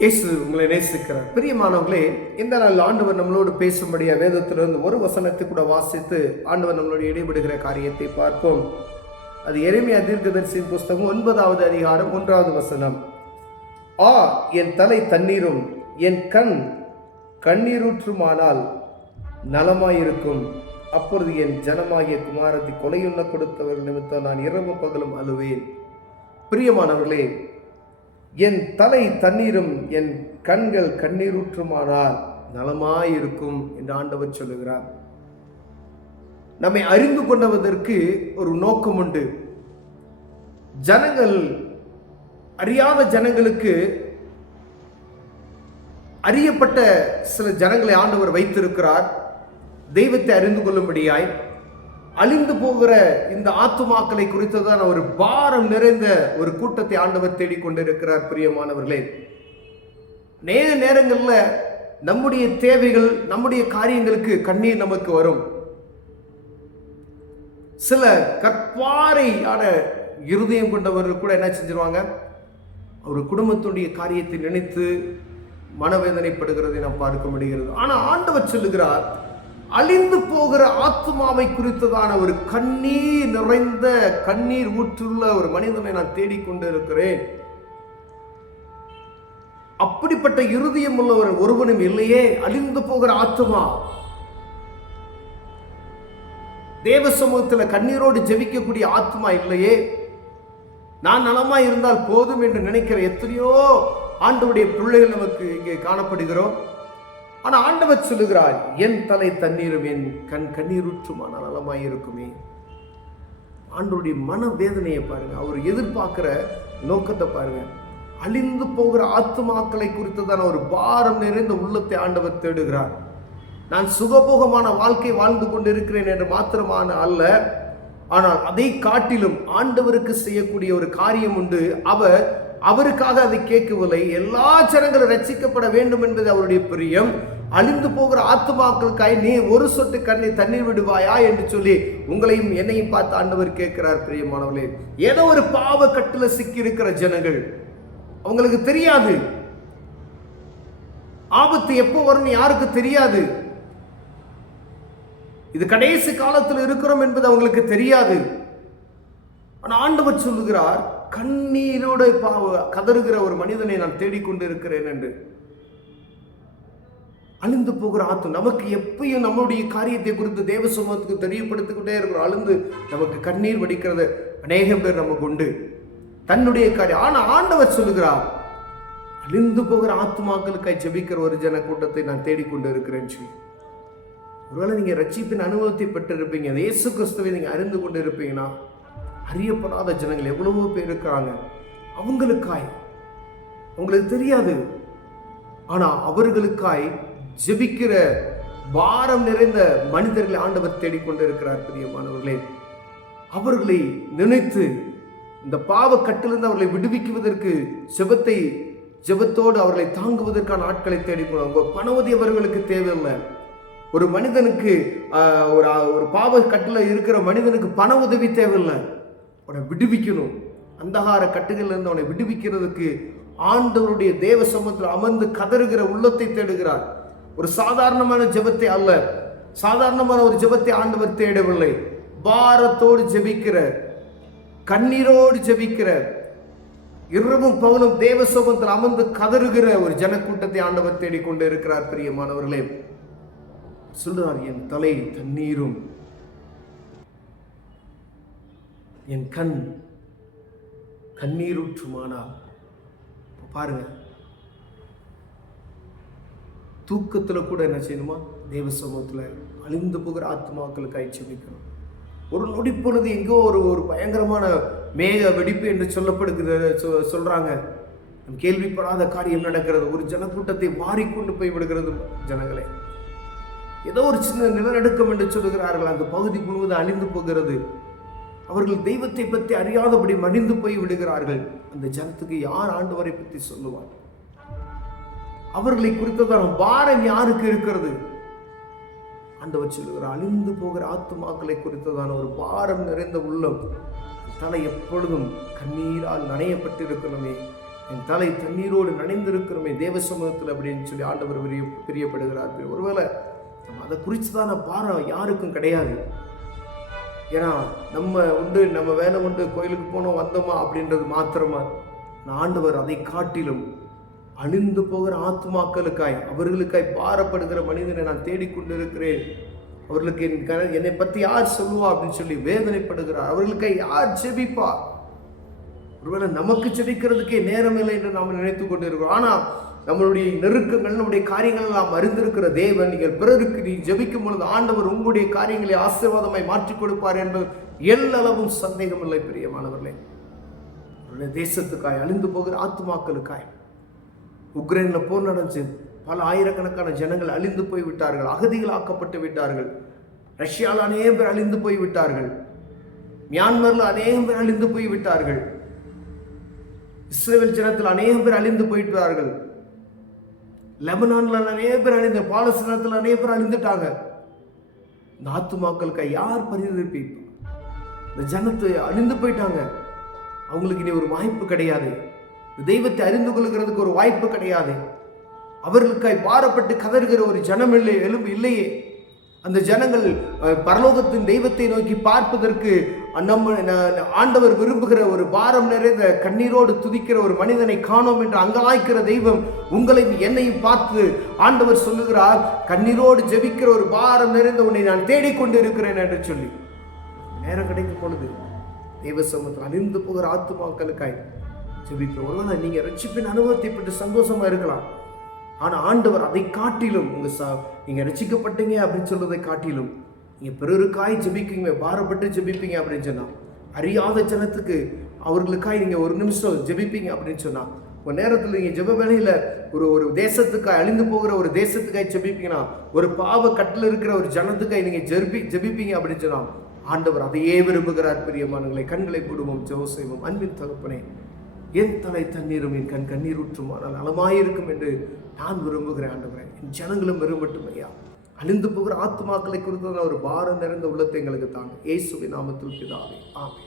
இயேசு உங்களை நேசிக்கிறார். பிரியமானவர்களே, இந்த நாள் ஆண்டவர் நம்மளோடு பேசும்படியா வேதத்திலிருந்து ஒரு வசனத்தை கூட வாசித்து ஆண்டவர் நம்மளோடு இடைபடுகிற காரியத்தை பார்ப்போம். அது எரேமியா தீர்க்கதரிசியின் புஸ்தகம் 9வது அதிகாரம் 1வது வசனம். ஆ, என் தலை தண்ணீரும் என் கண் கண்ணீரூற்றுமானால் நலமாயிருக்கும். அப்பொழுது என் ஜனமாகிய குமாரத்தை கொலையுண்ண கொடுத்தவர்கள் நிமித்தம் நான் இரவும் பகலும் அழுவேன். பிரியமானவர்களே, என் தலை தண்ணீரும் என் கண்கள் கண்ணீரூற்றுமானால் நலமாயிருக்கும் என்று ஆண்டவர் சொல்லுகிறார். நம்மை அறிந்து கொண்டதற்கு ஒரு நோக்கம் உண்டு. ஜனங்கள் அறியாத ஜனங்களுக்கு அறியப்பட்ட சில ஜனங்களை ஆண்டவர் வைத்திருக்கிறார், தெய்வத்தை அறிந்து கொள்ளும்படியாய். அழிந்து போகிற இந்த ஆத்துமாக்களை குறித்துதான் ஒரு பாரம் நிறைந்த ஒரு கூட்டத்தை ஆண்டவர் தேடிக்கொண்டிருக்கிறார். பிரியமானவர்களே, நேரங்களில் நம்முடைய தேவைகள், நம்முடைய காரியங்களுக்கு கண்ணீர் நமக்கு வரும். சில கற்பாறையான இருதயம் கொண்டவர்கள் கூட என்ன செஞ்சிருவாங்க, ஒரு குடும்பத்துடைய காரியத்தை நினைத்து மனவேதனைப்படுகிறதை நாம் பார்க்க முடிகிறது. ஆனால் ஆண்டவர் சொல்லுகிறார், அழிந்து போகிற ஆத்மாவை குறித்ததான ஒரு கண்ணீர் நிறைந்த கண்ணீர் ஊற்றுள்ள ஒரு மனிதனை நான் தேடிக்கொண்டு இருக்கிறேன். அப்படிப்பட்ட இருதயம் உள்ளவர் ஒருவனும் இல்லையே. அழிந்து போகிற ஆத்மா, தேவ சமூகத்தில் கண்ணீரோடு ஜெபிக்கக்கூடிய ஆத்மா இல்லையே. நான் நலமா இருந்தால் போதும் என்று நினைக்கிற எத்தனையோ ஆண்டவருடைய பிள்ளைகள் நமக்கு இங்கே காணப்படுகிறோம். ஆனால் ஆண்டவர் சொல்லுகிறார், என் தலை தண்ணீரும் என் கண் கண்ணீரூற்றுமான நலமாயிருக்குமே. ஆண்டவருடைய மன வேதனையை பாருங்க, அவர் எதிர்பார்க்கிற நோக்கத்தை பாருங்க. அழிந்து போகிற ஆத்துமாக்களை குறித்ததான ஒரு பாரம் நிறைந்த உள்ளத்தை ஆண்டவர் தேடுகிறார். நான் சுகபோகமான வாழ்க்கை வாழ்ந்து கொண்டிருக்கிறேன் என்று மாத்திரமான அல்ல, ஆனால் அதை காட்டிலும் ஆண்டவருக்கு செய்யக்கூடிய ஒரு காரியம் உண்டு. அவருக்காக அதை கேட்கவில்லை. எல்லா ஜனங்களும் ரட்சிக்கப்பட வேண்டும் என்பது அவருடைய பிரியம். அழிந்து போகிற ஆத்துமாக்களுக்காய் நீ ஒரு சொட்டு தண்ணீர் விடுவாயா என்று சொல்லி உங்களையும் என்னையும் பார்த்து ஆண்டவர் கேட்கிறார். பிரியமானவர்களே, ஏதோ ஒரு பாவ கட்டுல சிக்கி இருக்கிற ஜனங்கள், அவங்களுக்கு தெரியாது ஆபத்து எப்போ வரும், யாருக்கு தெரியாது. இது கடைசி காலத்தில் இருக்கிறோம் என்பது அவங்களுக்கு தெரியாது. ஆனால் ஆண்டவர் சொல்லுகிறார், கண்ணீரோட கதறுகிற ஒரு மனிதனை நான் தேடிக்கொண்டு இருக்கிறேன் என்று. அழிந்து போகிற ஆத்து நமக்கு எப்பயும் நம்மளுடைய காரியத்தை குறித்து தேவ சமூகத்துக்கு தெரியப்படுத்திக்கிட்டே இருக்கிறோம். அழுந்து நமக்கு கண்ணீர் வடிக்கிறது அநேகம் பேர் நமக்கு உண்டு, தன்னுடைய காரியம். ஆனால் ஆண்டவர் சொல்லுகிறார், அழிந்து போகிற ஆத்துமாக்களுக்காய் ஜெபிக்கிற ஒரு ஜன கூட்டத்தை நான் தேடிக்கொண்டு இருக்கிறேன் சொல்லி. ஒருவேளை நீங்க ரட்சிப்பின் அனுபவத்தை பெற்று இருப்பீங்க, இயேசு கிறிஸ்துவை நீங்க அறிந்து கொண்டு இருப்பீங்கன்னா, அறியப்படாத ஜனங்கள் எவ்வளவோ பேர் இருக்கிறாங்க. அவங்களுக்காய் உங்களுக்கு தெரியாது, ஆனா அவர்களுக்காய் ஜெபிக்கிற பாரம் நிறைந்த மனிதர்களை ஆண்டவர் தேடிக்கொண்டு இருக்கிறார். பிரியமானவர்களே, அவர்களை நினைத்து இந்த பாவ கட்டிலிருந்து அவர்களை விடுவிக்குவதற்கு ஜெபத்தோடு அவர்களை தாங்குவதற்கான ஆட்களை தேடிக்கொள்வாங்க. பண உதவி அவர்களுக்கு தேவையில்லை. ஒரு மனிதனுக்கு ஒரு பாவ கட்டில இருக்கிற மனிதனுக்கு பண உதவி தேவையில்லை. அவனை விடுவிக்கணும். அந்தகார கட்டுகளில் இருந்து அவனை விடுவிக்கிறதுக்கு ஆண்டவருடைய தேவ சமூகத்தில் அமர்ந்து கதறுகிற உள்ளத்தை தேடுகிறார். ஒரு சாதாரணமான ஜெபத்தை அல்ல, சாதாரணமான ஒரு ஜெபத்தை ஆண்டவர் தேடவில்லை. பாரத்தோடு ஜெபிக்கிற, கண்ணீரோடு ஜெபிக்கிற, இரவும் பகலும் தேவ சமூகத்தில் அமர்ந்து கதறுகிற ஒரு ஜனக்கூட்டத்தை ஆண்டவர் தேடிக்கொண்டு இருக்கிறார். பிரியமானவர்களே, சொல்றார், என் தலை தண்ணீரும் என் கண் கண்ணீரூற்றுமானால். பாருங்க, தூக்கத்துல கூட என்ன செய்யணுமா, தேவ சமூகத்துல அழிந்து போகிற ஆத்மாக்களுக்காய் ஜெபிக்கணும். ஒரு நொடி பொழுது எங்கோ ஒரு பயங்கரமான மேக வெடிப்பு என்று சொல்லப்படுகிறது சொல்றாங்க. கேள்விப்படாத காரியம் நடக்கிறது. ஒரு ஜனக்கூட்டத்தை மாறிக்கொண்டு போய் விடுகிறது. ஜனங்களை ஏதோ ஒரு சின்ன நிலநடுக்கம் என்று சொல்லுகிறார்கள். அந்த பகுதி முழுவதும் அழிந்து போகிறது. அவர்கள் தெய்வத்தை பற்றி அறியாதபடி மடிந்து போய் விடுகிறார்கள். அந்த ஜனத்துக்கு யார் ஆண்டவரை பற்றி சொல்லுவார்? அவர்களை குறித்ததான பாரம் யாருக்கு இருக்கிறது? ஆண்டவர் சொல்லுகிறார், அழிந்து போகிற ஆத்துமாக்களை குறித்ததான ஒரு பாரம் நிறைந்த உள்ளம், தலை எப்பொழுதும் கண்ணீரால் நனையப்பட்டிருக்கணுமே. என் தலை தண்ணீரோடு நனைந்திருக்கிறோமே தேவ சமூகத்தில் அப்படின்னு சொல்லி ஆண்டவர் பிரியப்படுகிறார். ஒருவேளை நம்ம அதை குறித்து தான் பாரம் யாருக்கும் கிடையாது. ஏன்னா நம்ம உண்டு, நம்ம வேலை உண்டு, கோயிலுக்கு போனோம் வந்தோமா அப்படின்றது மாத்திரமா. ஆண்டவர் அதை காட்டிலும் அழிந்து போகிற ஆத்மாக்களுக்காய், அவர்களுக்காய் பாரப்படுகிற மனிதனை நான் தேடிக்கொண்டிருக்கிறேன். அவர்களுக்கு என்னை பற்றி யார் சொல்லுவா அப்படின்னு சொல்லி வேதனைப்படுகிறார். அவர்களுக்காய் யார் ஜெபிப்பா? ஒருவேளை நமக்கு ஜெபிக்கிறதுக்கே நேரம் இல்லை என்று நாம் நினைத்து கொண்டிருக்கிறோம். ஆனால் நம்மளுடைய நெருக்கங்கள், நம்முடைய காரியங்கள் நாம் அறிந்திருக்கிற தேவன், நீங்கள் பிறருக்கு நீ ஜெபிக்கும் பொழுது ஆண்டவர் உங்களுடைய காரியங்களை ஆசீர்வாதமாய் மாற்றிக் கொடுப்பார் என்பது எல்லளவும் சந்தேகம் இல்லை. பிரியமானவர்களே, தேசத்துக்காய், அழிந்து போகிற ஆத்துமாக்களுக்காய், உக்ரைன்ல போர் நடந்துச்சு, பல ஆயிரக்கணக்கான ஜனங்கள் அழிந்து போய் விட்டார்கள், அகதிகள் ஆக்கப்பட்டு விட்டார்கள். ரஷ்யாவில் அநேகம் பேர் அழிந்து போய் விட்டார்கள். மியான்மர்ல அநேகம் பேர் அழிந்து போய் விட்டார்கள். இஸ்ரேல் ஜனத்தில் அநேகம் பேர் அழிந்து போயிட்டார்கள். லெபனான்ல நிறைய பேர் அழிந்து, பாலஸ்தீனத்தில் நிறைய பேர் அழிந்துட்டாங்க. இந்த ஆத்துமாக்களுக்கு யார் பரிதவிப்பா? இந்த ஜனத்தை அழிந்து போயிட்டாங்க. அவங்களுக்கு இனி ஒரு வாய்ப்பு கிடையாது. தெய்வத்தை அறிந்து கொள்கிறதுக்கு ஒரு வாய்ப்பு கிடையாது. அவர்களுக்காய் பாரப்பட்டு கதறுகிற ஒரு ஜனம் எலும்பு இல்லையே. அந்த ஜனங்கள் பரலோகத்தின் தெய்வத்தை நோக்கி பார்ப்பதற்கு நம்ம ஆண்டவர் விரும்புகிற ஒரு பாரம் நிறைந்த கண்ணீரோடு துதிக்கிற ஒரு மனிதனை காணோம் என்று அங்கலாய்க்கிற தெய்வம் உங்களையும் என்னையும் பார்த்து ஆண்டவர் சொல்லுகிறார், கண்ணீரோடு ஜெபிக்கிற ஒரு பாரம் நிறைந்த உன்னை நான் தேடிக்கொண்டு இருக்கிறேன் என்று சொல்லி. நேரம் கிடைக்கும் பொழுது தெய்வ சமூகத்தில் அழிந்து போகிற ஆத்துமாக்களுக்காய் ஜெபிப்போம். ஒருவேளை நீங்க ரட்சிப்பின் அனுபவத்தை பற்றி சந்தோஷமா இருக்கலாம். ஆனா ஆண்டவர் அதை காட்டிலும் நீங்க ரட்சிக்கப்பட்டீங்க அப்படின்னு சொல்றதை காட்டிலும் நீங்க பிறருக்காய் ஜெபிக்கீங்க, பாரப்பட்டு ஜெபிப்பீங்க அப்படின்னு சொன்னா, அறியாத ஜனத்துக்கு அவர்களுக்காய் நீங்க ஒரு நிமிஷம் ஜெபிப்பீங்க அப்படின்னு சொன்னா, ஒரு நேரத்தில் நீங்க ஜெப வேளையில ஒரு தேசத்துக்காய், அழிந்து போகிற ஒரு தேசத்துக்காய் ஜெபிப்பீங்கன்னா, ஒரு பாவ கட்டில் இருக்கிற ஒரு ஜனத்துக்காய் நீங்க ஜெபிப்பீங்க அப்படின்னு சொன்னா, ஆண்டவர் அதையே விரும்புகிறார். பிரியமானவர்களே, கண்களை மூடுவோம், ஜெபம் செய்வோம். அன்பின் தகப்பனே, என் தலை தண்ணீரும் என் கண் கண்ணீர் ஊற்றுமானால் நலமாயிருக்கும் என்று நான் விரும்புகிறேன். ஆண்டவரே, என் ஜனங்களும் விரும்பட்டும் ஐயா. அழிந்து போகிற ஆத்துமாக்களை குறித்து ஒரு பாரம் நிறைந்த உள்ளத்தை எங்களுக்கு தாங்க. இயேசுவின் நாமத்தில் பிதாவே, ஆமென்.